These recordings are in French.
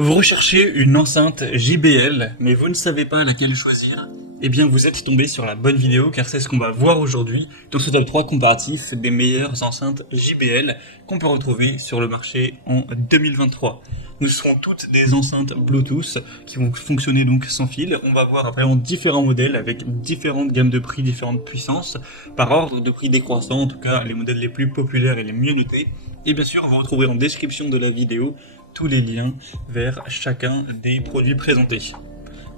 Vous recherchez une enceinte JBL, mais vous ne savez pas laquelle choisir? Eh bien, vous êtes tombé sur la bonne vidéo, car c'est ce qu'on va voir aujourd'hui dans ce top 3 comparatif des meilleures enceintes JBL qu'on peut retrouver sur le marché en 2023. Nous serons toutes des enceintes Bluetooth qui vont fonctionner donc sans fil. On va voir vraiment différents modèles avec différentes gammes de prix, différentes puissances, par ordre de prix décroissant, en tout cas les modèles les plus populaires et les mieux notés. Et bien sûr, vous retrouverez en description de la vidéo tous les liens vers chacun des produits présentés.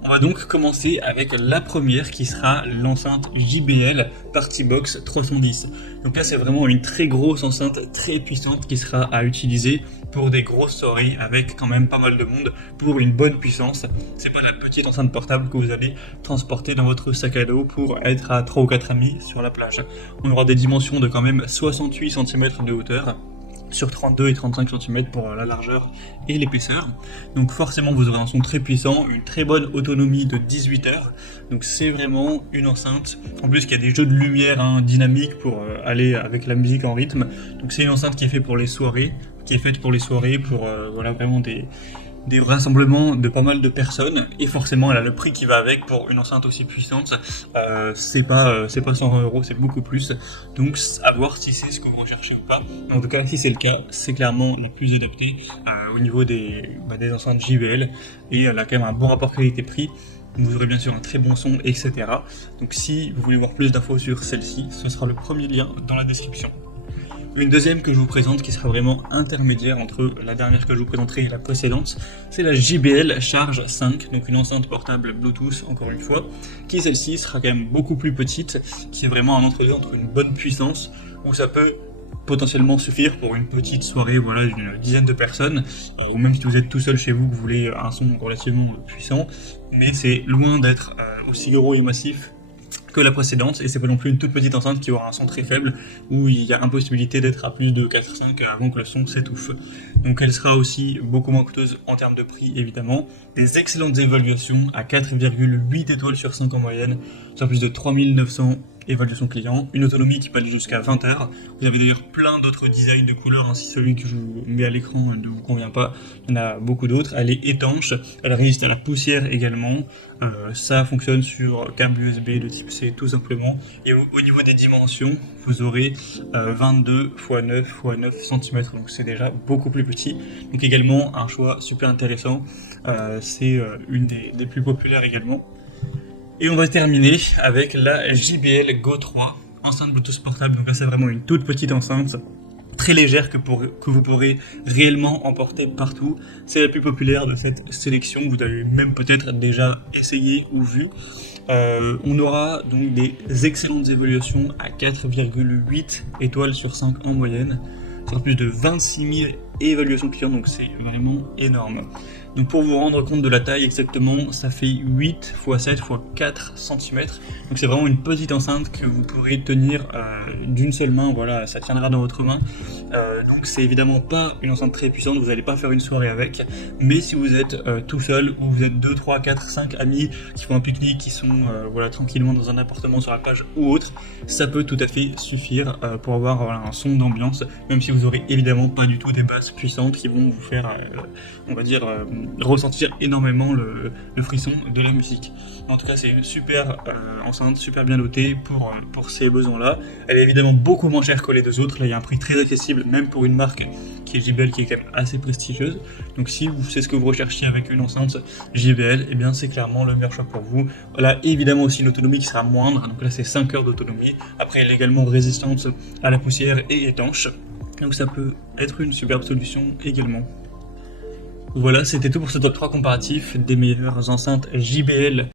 On va donc commencer avec la première qui sera l'enceinte JBL Partybox 310. Donc là c'est vraiment une très grosse enceinte très puissante qui sera à utiliser pour des grosses soirées avec quand même pas mal de monde pour une bonne puissance. C'est pas la petite enceinte portable que vous allez transporter dans votre sac à dos pour être à 3 ou 4 amis sur la plage. On aura des dimensions de quand même 68 cm de hauteur sur 32 et 35 cm pour la largeur et l'épaisseur. Donc forcément vous aurez un son très puissant, une très bonne autonomie de 18 heures. Donc c'est vraiment une enceinte. En plus il y a des jeux de lumière dynamiques pour aller avec la musique en rythme. Donc c'est une enceinte qui est faite pour les soirées, pour voilà vraiment des rassemblements de pas mal de personnes, et forcément elle a le prix qui va avec. Pour une enceinte aussi puissante, c'est pas 120 €, c'est beaucoup plus, donc à voir si c'est ce que vous recherchez ou pas. En tout cas si c'est le cas, c'est clairement la plus adaptée au niveau des enceintes JBL, et elle a quand même un bon rapport qualité-prix. Vous aurez bien sûr un très bon son, etc. Donc si vous voulez voir plus d'infos sur celle-ci, ce sera le premier lien dans la description. Une deuxième que je vous présente qui sera vraiment intermédiaire entre la dernière que je vous présenterai et la précédente, c'est la JBL Charge 5, donc une enceinte portable Bluetooth encore une fois, qui celle-ci sera quand même beaucoup plus petite, qui est vraiment un entre-deux entre une bonne puissance, où ça peut potentiellement suffire pour une petite soirée, voilà, d'une dizaine de personnes, ou même si vous êtes tout seul chez vous, que vous voulez un son relativement puissant, mais c'est loin d'être aussi gros et massif que la précédente, et c'est pas non plus une toute petite enceinte qui aura un son très faible, où il y a impossibilité d'être à plus de 4-5 avant que le son s'étouffe. Donc elle sera aussi beaucoup moins coûteuse en termes de prix évidemment, des excellentes évaluations à 4,8 étoiles sur 5 en moyenne, sur plus de 3900 évaluations clients, une autonomie qui peut aller jusqu'à 20 heures. Vous avez d'ailleurs plein d'autres designs de couleurs, si celui que je vous mets à l'écran ne vous convient pas, il y en a beaucoup d'autres. Elle est étanche, elle résiste à la poussière également, ça fonctionne sur câble USB de type C tout simplement, et au niveau des dimensions, vous aurez 22 x 9 x 9 cm, donc c'est déjà beaucoup plus petit, donc également un choix super intéressant, c'est une des plus populaires également. Et on va terminer avec la JBL Go 3, enceinte Bluetooth portable. Donc là c'est vraiment une toute petite enceinte, très légère, que vous pourrez réellement emporter partout. C'est la plus populaire de cette sélection, vous avez même peut-être déjà essayé ou vu. On aura donc des excellentes évaluations à 4,8 étoiles sur 5 en moyenne, sur plus de 26 000 évaluations clients, donc c'est vraiment énorme. Donc pour vous rendre compte de la taille exactement, ça fait 8 x 7 x 4 cm, donc c'est vraiment une petite enceinte que vous pourrez tenir d'une seule main, voilà, ça tiendra dans votre main. Donc c'est évidemment pas une enceinte très puissante, vous n'allez pas faire une soirée avec, mais si vous êtes tout seul, ou vous êtes 2, 3, 4, 5 amis qui font un pique-nique, qui sont voilà, tranquillement dans un appartement sur la plage ou autre, ça peut tout à fait suffire pour avoir voilà, un son d'ambiance, même si vous aurez évidemment pas du tout des basses puissantes qui vont vous faire, on va dire, ressentir énormément le frisson de la musique. En tout cas c'est une super enceinte, super bien dotée pour ces besoins-là. Elle est évidemment beaucoup moins chère que les deux autres, là il y a un prix très accessible, même pour une marque qui est JBL, qui est quand même assez prestigieuse. Donc si c'est ce que vous recherchez avec une enceinte JBL, eh bien c'est clairement le meilleur choix pour vous. Voilà, évidemment aussi une autonomie qui sera moindre, donc là c'est 5 heures d'autonomie. Après elle est également résistante à la poussière et étanche, donc ça peut être une superbe solution également. Voilà, c'était tout pour ce top 3 comparatif des meilleures enceintes JBL